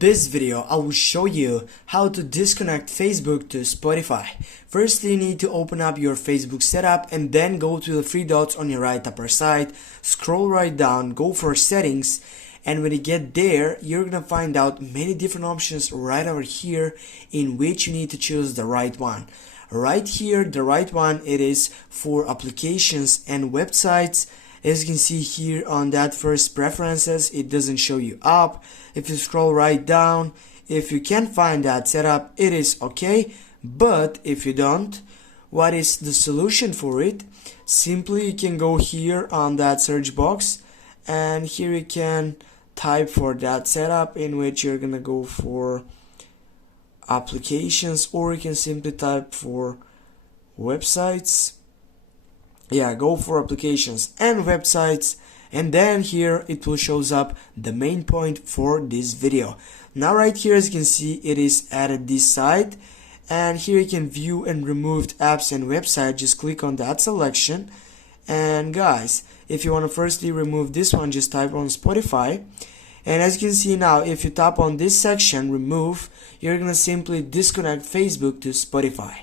This video I will show you how to disconnect Facebook to Spotify. Firstly, you need to open up your Facebook setup and then go to the three dots on your right upper side, scroll right down, go for settings, and when you get there, you're gonna find out many different options right over here in which you need to choose the right one. Right here, the right one, it is for applications and websites. As you can see here on that first preferences, it doesn't show you up. If you scroll right down, if you can find that setup, it is okay. But if you don't, what is the solution for it? Simply you can go here on that search box, and here you can type for that setup in which you're gonna go for applications, or you can simply type for websites. Yeah, go for applications and websites, and then here it will shows up the main point for this video. Now right here, as you can see, it is added this site, and here you can view and remove apps and website. Just click on that selection, and guys, if you want to firstly remove this one, just type on Spotify. And as you can see now, if you tap on this section remove, you're gonna simply disconnect Facebook to Spotify.